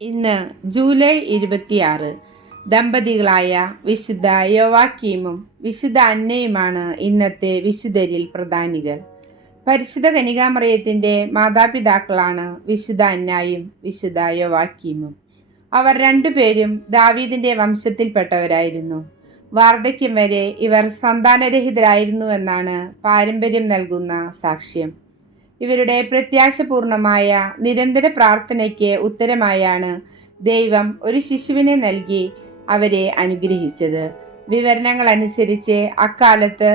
ഇന്ന് ജൂലൈ 26. ദമ്പതികളായ വിശുദ്ധ യോവാക്കീമും വിശുദ്ധ അന്നയുമാണ് ഇന്നത്തെ വിശുദ്ധരിൽ പ്രധാനികൾ. പരിശുദ്ധ കന്യകാമറിയത്തിൻ്റെ മാതാപിതാക്കളാണ് വിശുദ്ധ അന്നായും വിശുദ്ധ യോവാക്കീമും. അവർ രണ്ടുപേരും ദാവീദിൻ്റെ വംശത്തിൽപ്പെട്ടവരായിരുന്നു. വാർദ്ധക്യം വരെ ഇവർ സന്താനരഹിതരായിരുന്നുവെന്നാണ് പാരമ്പര്യം നൽകുന്ന സാക്ഷ്യം. ഇവരുടെ പ്രത്യാശപൂർണമായ നിരന്തര പ്രാർത്ഥനയ്ക്ക് ഉത്തരമായാണ് ദൈവം ഒരു ശിശുവിനെ നൽകി അവരെ അനുഗ്രഹിച്ചത്. വിവരണങ്ങൾ അനുസരിച്ച് അക്കാലത്ത്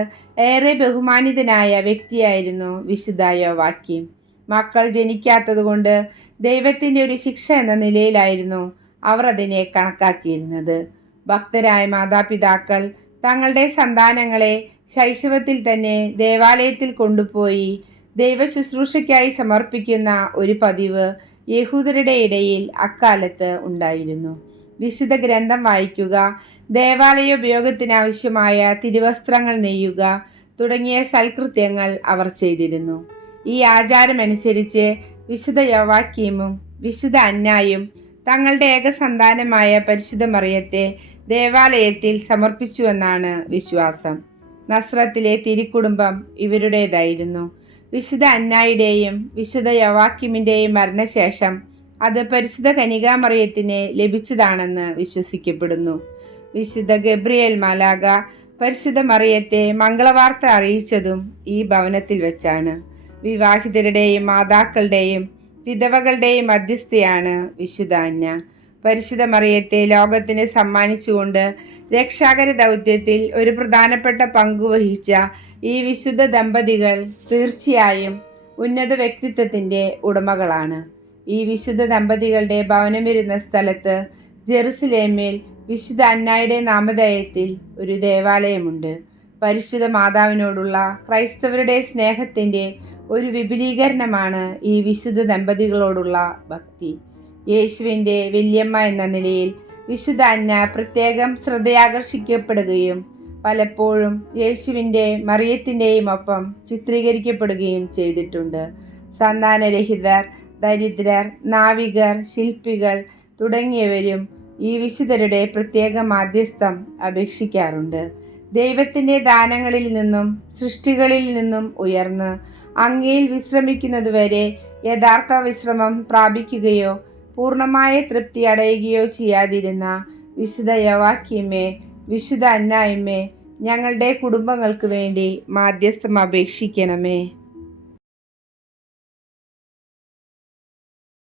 ഏറെ ബഹുമാനിതനായ വ്യക്തിയായിരുന്നു വിശുദ്ധ യോവാക്കീം. മക്കൾ ജനിക്കാത്തതുകൊണ്ട് ദൈവത്തിൻ്റെ ഒരു ശിക്ഷ എന്ന നിലയിലായിരുന്നു അവർ അതിനെ കണക്കാക്കിയിരുന്നത്. ഭക്തരായ മാതാപിതാക്കൾ തങ്ങളുടെ സന്താനങ്ങളെ ശൈശവത്തിൽ തന്നെ ദേവാലയത്തിൽ കൊണ്ടുപോയി ദൈവ ശുശ്രൂഷയ്ക്കായി സമർപ്പിക്കുന്ന ഒരു പതിവ് യഹൂദരുടെ ഇടയിൽ അക്കാലത്ത് ഉണ്ടായിരുന്നു. വിശുദ്ധ ഗ്രന്ഥം വായിക്കുക, ദേവാലയ ഉപയോഗത്തിനാവശ്യമായ തിരുവസ്ത്രങ്ങൾ നെയ്യുക തുടങ്ങിയ സൽകൃത്യങ്ങൾ അവർ ചെയ്തിരുന്നു. ഈ ആചാരമനുസരിച്ച് വിശുദ്ധ യോവാക്കീമും വിശുദ്ധ അന്നായും തങ്ങളുടെ ഏകസന്താനമായ പരിശുദ്ധ മറിയത്തെ ദേവാലയത്തിൽ സമർപ്പിച്ചുവെന്നാണ് വിശ്വാസം. നസ്രത്തിലെ തിരുക്കുടുംബം ഇവരുടേതായിരുന്നു. വിശുദ്ധ അന്നായുടെയും വിശുദ്ധ യോവാക്കീമിൻ്റെയും മരണശേഷം അത് പരിശുദ്ധ കന്യകാമറിയത്തിന് ലഭിച്ചതാണെന്ന് വിശ്വസിക്കപ്പെടുന്നു. വിശുദ്ധ ഗബ്രിയേൽ മാലാഖ പരിശുദ്ധ മറിയത്തെ മംഗളവാർത്ത അറിയിച്ചതും ഈ ഭവനത്തിൽ വെച്ചാണ്. വിവാഹിതരുടെയും മാതാക്കളുടെയും വിധവകളുടെയും മധ്യസ്ഥയാണ് വിശുദ്ധ അന്ന. പരിശുദ്ധ മറിയത്തെ ലോകത്തിന് സമ്മാനിച്ചുകൊണ്ട് രക്ഷാകര ദൗത്യത്തിൽ ഒരു പ്രധാനപ്പെട്ട പങ്കുവഹിച്ച ഈ വിശുദ്ധ ദമ്പതികൾ തീർച്ചയായും ഉന്നത വ്യക്തിത്വത്തിൻ്റെ ഉടമകളാണ്. ഈ വിശുദ്ധ ദമ്പതികളുടെ ഭവനമിരുന്ന സ്ഥലത്ത് ജെറുസലേമിൽ വിശുദ്ധ അന്നായുടെ നാമധേയത്തിൽ ഒരു ദേവാലയമുണ്ട്. പരിശുദ്ധ മാതാവിനോടുള്ള ക്രൈസ്തവരുടെ സ്നേഹത്തിൻ്റെ ഒരു വിപുലീകരണമാണ് ഈ വിശുദ്ധ ദമ്പതികളോടുള്ള ഭക്തി. യേശുവിൻ്റെ വല്യമ്മ എന്ന നിലയിൽ വിശുദ്ധ അന്ന പ്രത്യേകം ശ്രദ്ധയാകർഷിക്കപ്പെടുകയും പലപ്പോഴും യേശുവിൻ്റെ മറിയത്തിൻ്റെയും ഒപ്പം ചിത്രീകരിക്കപ്പെടുകയും ചെയ്തിട്ടുണ്ട്. സന്താനരഹിതർ, ദരിദ്രർ, നാവികർ, ശില്പികൾ തുടങ്ങിയവരും ഈ വിശുദ്ധരുടെ പ്രത്യേക മാധ്യസ്ഥം അപേക്ഷിക്കാറുണ്ട്. ദൈവത്തിൻ്റെ ദാനങ്ങളിൽ നിന്നും സൃഷ്ടികളിൽ നിന്നും ഉയർന്ന് അങ്ങയിൽ വിശ്രമിക്കുന്നതുവരെ യഥാർത്ഥ വിശ്രമം പ്രാപിക്കുകയോ പൂർണ്ണമായ തൃപ്തി അടയുകയോ ചെയ്യാതിരുന്ന വിശുദ്ധ യോവാക്കീമേ, വിശുദ്ധ അന്നായുമേ, ഞങ്ങളുടെ കുടുംബങ്ങൾക്ക് വേണ്ടി മാധ്യസ്ഥം അപേക്ഷിക്കണമേ.